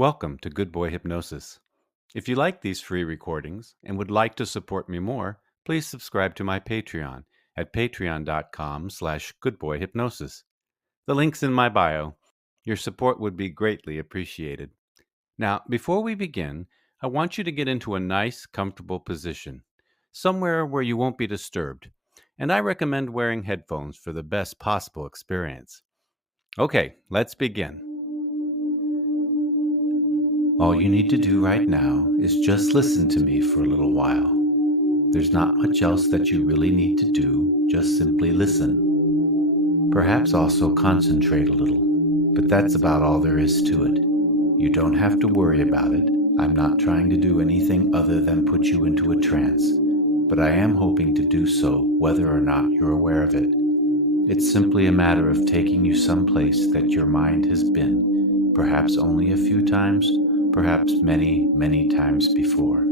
Welcome to Good Boy Hypnosis. If you like these free recordings and would like to support me more, please subscribe to my Patreon at patreon.com/goodboyhypnosis. The link's in my bio. Your support would be greatly appreciated. Now, before we begin, I want you to get into a nice, comfortable position, somewhere where you won't be disturbed, and I recommend wearing headphones for the best possible experience. Okay, let's begin. All you need to do right now is just listen to me for a little while. There's not much else that you really need to do, just simply listen. Perhaps also concentrate a little, but that's about all there is to it. You don't have to worry about it. I'm not trying to do anything other than put you into a trance, but I am hoping to do so whether or not you're aware of it. It's simply a matter of taking you someplace that your mind has been, perhaps only a few times, perhaps many, many times before,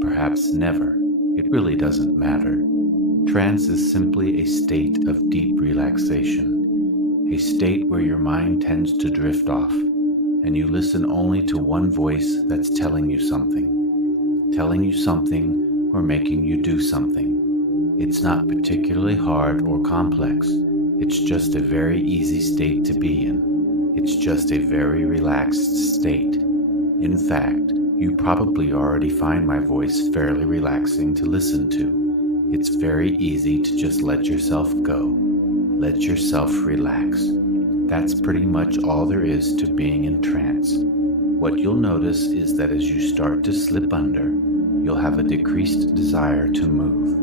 perhaps never. It really doesn't matter. Trance is simply a state of deep relaxation, a state where your mind tends to drift off, and you listen only to one voice that's telling you something or making you do something. It's not particularly hard or complex. It's just a very easy state to be in. It's just a very relaxed state. In fact, you probably already find my voice fairly relaxing to listen to. It's very easy to just let yourself go. Let yourself relax. That's pretty much all there is to being in trance. What you'll notice is that as you start to slip under, you'll have a decreased desire to move.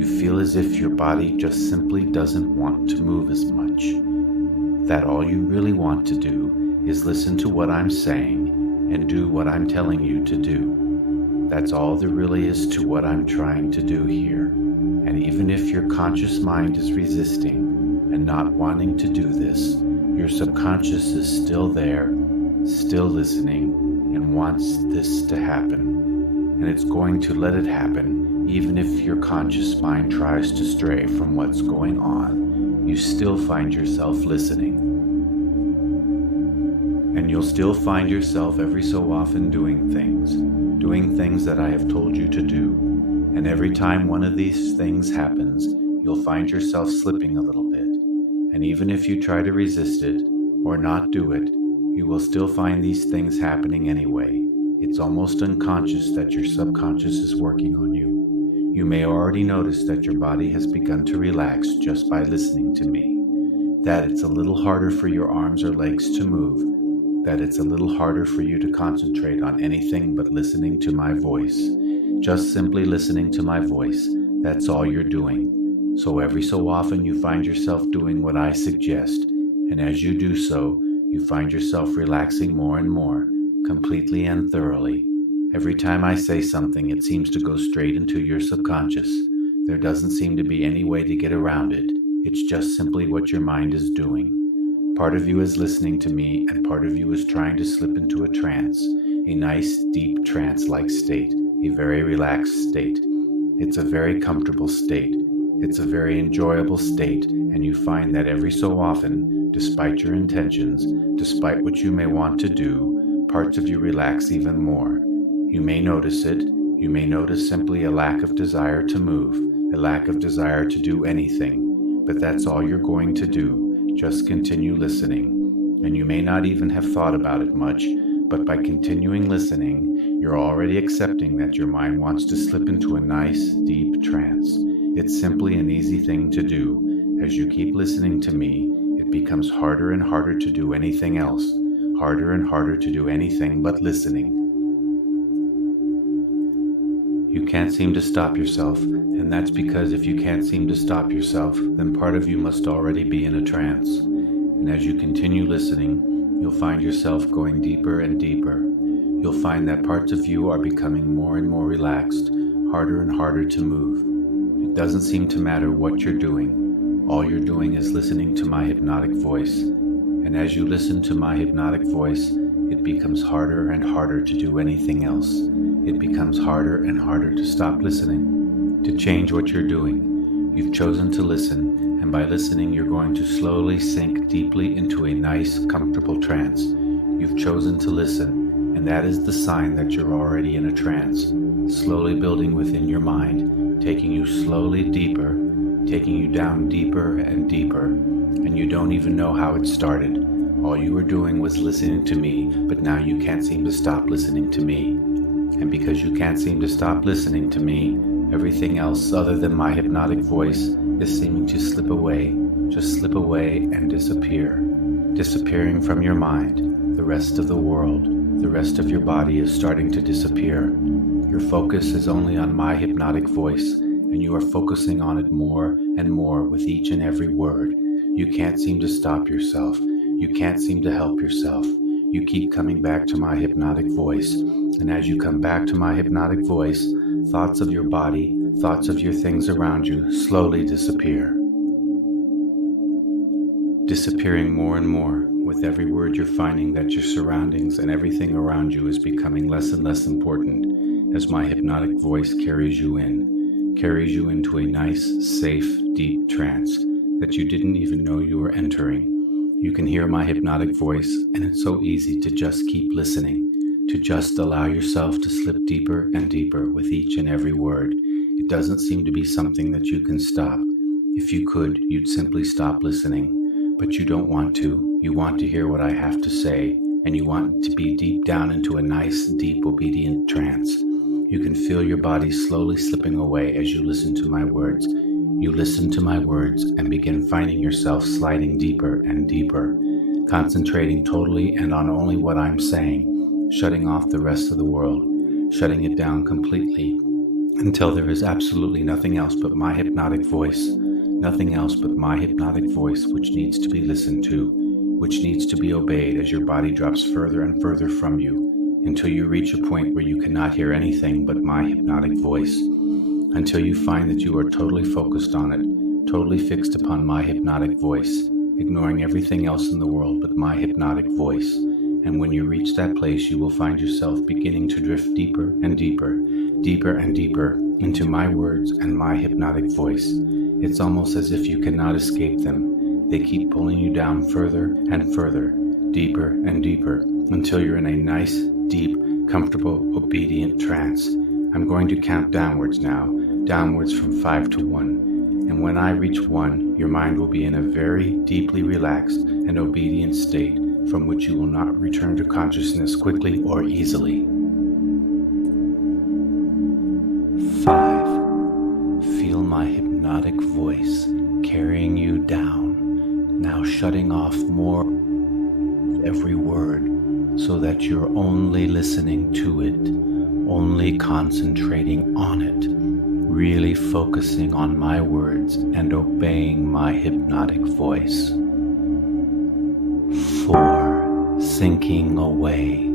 You feel as if your body just simply doesn't want to move as much. That all you really want to do is listen to what I'm saying and do what I'm telling you to do. That's all there really is to what I'm trying to do here. And even if your conscious mind is resisting and not wanting to do this, your subconscious is still there, still listening, and wants this to happen. And it's going to let it happen, even if your conscious mind tries to stray from what's going on. You still find yourself listening. And you'll still find yourself every so often doing things that I have told you to do. And every time one of these things happens, you'll find yourself slipping a little bit. And even if you try to resist it or not do it, you will still find these things happening anyway. It's almost unconscious that your subconscious is working on you. You may already notice that your body has begun to relax just by listening to me. That it's a little harder for your arms or legs to move. That it's a little harder for you to concentrate on anything but listening to my voice. Just simply listening to my voice. That's all you're doing. So every so often you find yourself doing what I suggest. And as you do so, you find yourself relaxing more and more, completely and thoroughly. Every time I say something, it seems to go straight into your subconscious. There doesn't seem to be any way to get around it. It's just simply what your mind is doing. Part of you is listening to me, and part of you is trying to slip into a trance, a nice, deep trance-like state, a very relaxed state. It's a very comfortable state. It's a very enjoyable state, and you find that every so often, despite your intentions, despite what you may want to do, parts of you relax even more. You may notice it. You may notice simply a lack of desire to move, a lack of desire to do anything, but that's all you're going to do. Just continue listening, and you may not even have thought about it much, but by continuing listening, you're already accepting that your mind wants to slip into a nice, deep trance. It's simply an easy thing to do. As you keep listening to me, it becomes harder and harder to do anything else, harder and harder to do anything but listening. You can't seem to stop yourself, and that's because if you can't seem to stop yourself, then part of you must already be in a trance. And as you continue listening, you'll find yourself going deeper and deeper. You'll find that parts of you are becoming more and more relaxed, harder and harder to move. It doesn't seem to matter what you're doing. All you're doing is listening to my hypnotic voice. And as you listen to my hypnotic voice, it becomes harder and harder to do anything else. It becomes harder and harder to stop listening, to change what you're doing. You've chosen to listen, and by listening, you're going to slowly sink deeply into a nice, comfortable trance. You've chosen to listen, and that is the sign that you're already in a trance, slowly building within your mind, taking you slowly deeper, taking you down deeper and deeper, and you don't even know how it started. All you were doing was listening to me, but now you can't seem to stop listening to me. And because you can't seem to stop listening to me, everything else other than my hypnotic voice is seeming to slip away, just slip away and disappear. Disappearing from your mind, the rest of the world, the rest of your body is starting to disappear. Your focus is only on my hypnotic voice, and you are focusing on it more and more with each and every word. You can't seem to stop yourself. You can't seem to help yourself. You keep coming back to my hypnotic voice, and as you come back to my hypnotic voice, thoughts of your body, thoughts of your things around you slowly disappear. Disappearing more and more. With every word you're finding that your surroundings and everything around you is becoming less and less important as my hypnotic voice carries you into a nice, safe, deep trance that you didn't even know you were entering. You can hear my hypnotic voice, and it's so easy to just keep listening, to just allow yourself to slip deeper and deeper with each and every word. It doesn't seem to be something that you can stop. If you could, you'd simply stop listening. But you don't want to. You want to hear what I have to say, and you want to be deep down into a nice, deep, obedient trance. You can feel your body slowly slipping away as you listen to my words. You listen to my words and begin finding yourself sliding deeper and deeper, concentrating totally and on only what I'm saying, shutting off the rest of the world, shutting it down completely until there is absolutely nothing else but my hypnotic voice. Nothing else but my hypnotic voice, which needs to be listened to, which needs to be obeyed as your body drops further and further from you, until you reach a point where you cannot hear anything but my hypnotic voice, until you find that you are totally focused on it, totally fixed upon my hypnotic voice, ignoring everything else in the world but my hypnotic voice. And when you reach that place, you will find yourself beginning to drift deeper and deeper, deeper and deeper into my words and my hypnotic voice. It's almost as if you cannot escape them. They keep pulling you down further and further, deeper and deeper, until you're in a nice, deep, comfortable, obedient trance. I'm going to count downwards now, downwards from 5 to 1. And when I reach 1, your mind will be in a very deeply relaxed and obedient state from which you will not return to consciousness quickly or easily. 5. Feel my hypnotic voice carrying you down, now shutting off more every word so that you're only listening to it, only concentrating on it, really focusing on my words and obeying my hypnotic voice. 4. Sinking away.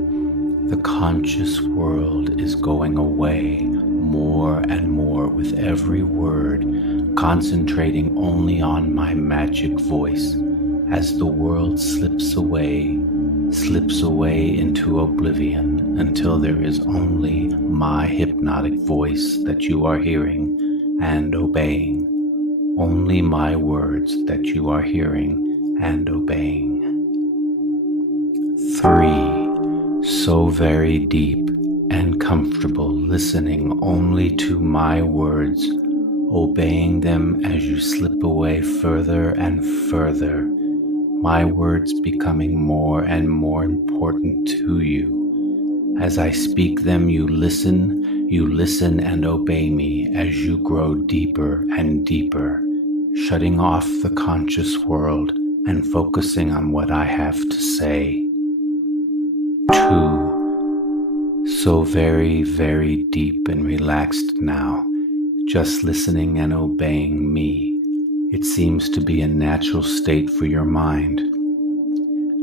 The conscious world is going away more and more with every word, concentrating only on my magic voice as the world slips away into oblivion until there is only my hypnotic voice that you are hearing and obeying, only my words that you are hearing and obeying. 3. So very deep and comfortable, listening only to my words, obeying them as you slip away further and further, my words becoming more and more important to you. As I speak them, you listen and obey me as you grow deeper and deeper, shutting off the conscious world and focusing on what I have to say. 2. So very, very deep and relaxed now, just listening and obeying me. It seems to be a natural state for your mind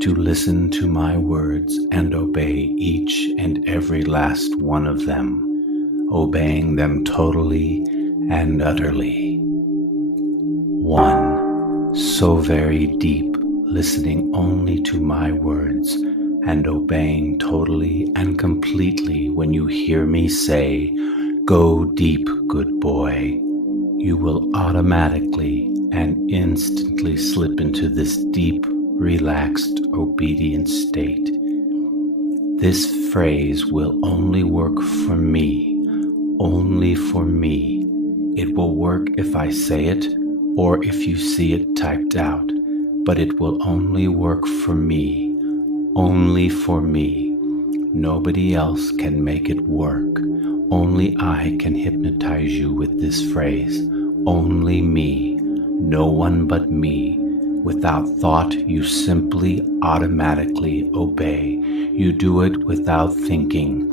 to listen to my words and obey each and every last one of them, obeying them totally and utterly. 1. So very deep, listening only to my words and obeying totally and completely when you hear me say, "Go deep, good boy." You will automatically and instantly slip into this deep, relaxed, obedient state. This phrase will only work for me, only for me. It will work if I say it or if you see it typed out, but it will only work for me, only for me. Nobody else can make it work. Only I can hypnotize you with this phrase. Only me, no one but me. Without thought, you simply automatically obey. You do it without thinking.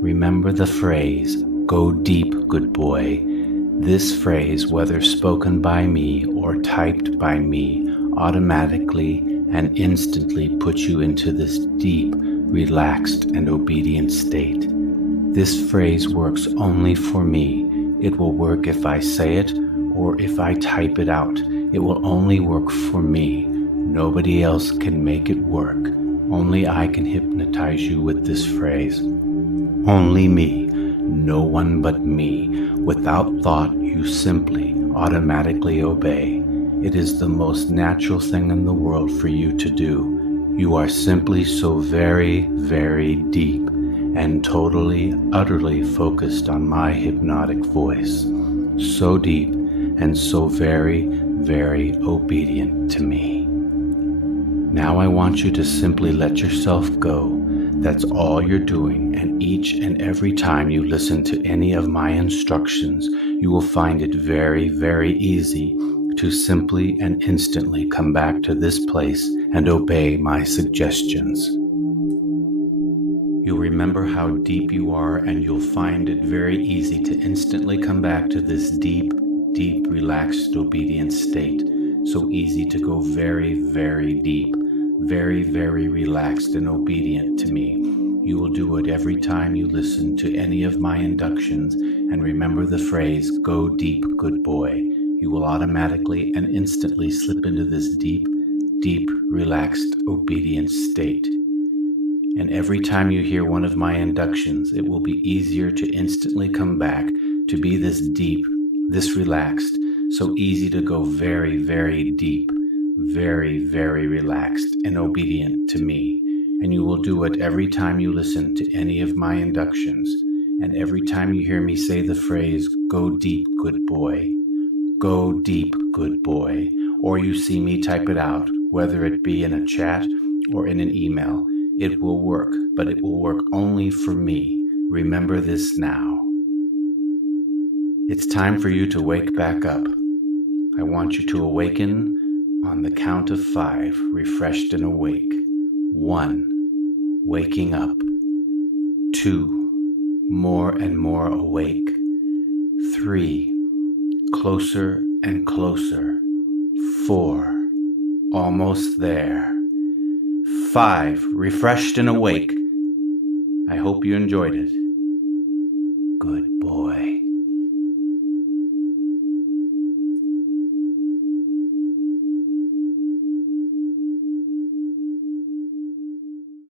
Remember the phrase, go deep, good boy. This phrase, whether spoken by me or typed by me, automatically and instantly puts you into this deep, relaxed, and obedient state. This phrase works only for me. It will work if I say it or if I type it out. It will only work for me. Nobody else can make it work. Only I can hypnotize you with this phrase. Only me, no one but me. Without thought, you simply, automatically obey. It is the most natural thing in the world for you to do. You are simply so very, very deep and totally, utterly focused on my hypnotic voice. So deep and so very, very obedient to me. Now I want you to simply let yourself go. That's all you're doing, and each and every time you listen to any of my instructions, you will find it very, very easy to simply and instantly come back to this place and obey my suggestions. You'll remember how deep you are, and you'll find it very easy to instantly come back to this deep, deep, relaxed, obedient state. So easy to go very, very deep, very, very relaxed and obedient to me. You will do it every time you listen to any of my inductions, and remember the phrase, go deep, good boy. You will automatically and instantly slip into this deep, deep, relaxed, obedient state. And every time you hear one of my inductions, it will be easier to instantly come back to be this deep, this relaxed, so easy to go very, very deep, very, very relaxed and obedient to me. And you will do it every time you listen to any of my inductions. And every time you hear me say the phrase, go deep, good boy, go deep, good boy, or you see me type it out, whether it be in a chat or in an email, it will work, but it will work only for me. Remember this now. It's time for you to wake back up. I want you to awaken on the count of 5, refreshed and awake. 1, waking up. 2, more and more awake. 3, closer and closer. 4, almost there. 5, refreshed and awake. I hope you enjoyed it. Good boy.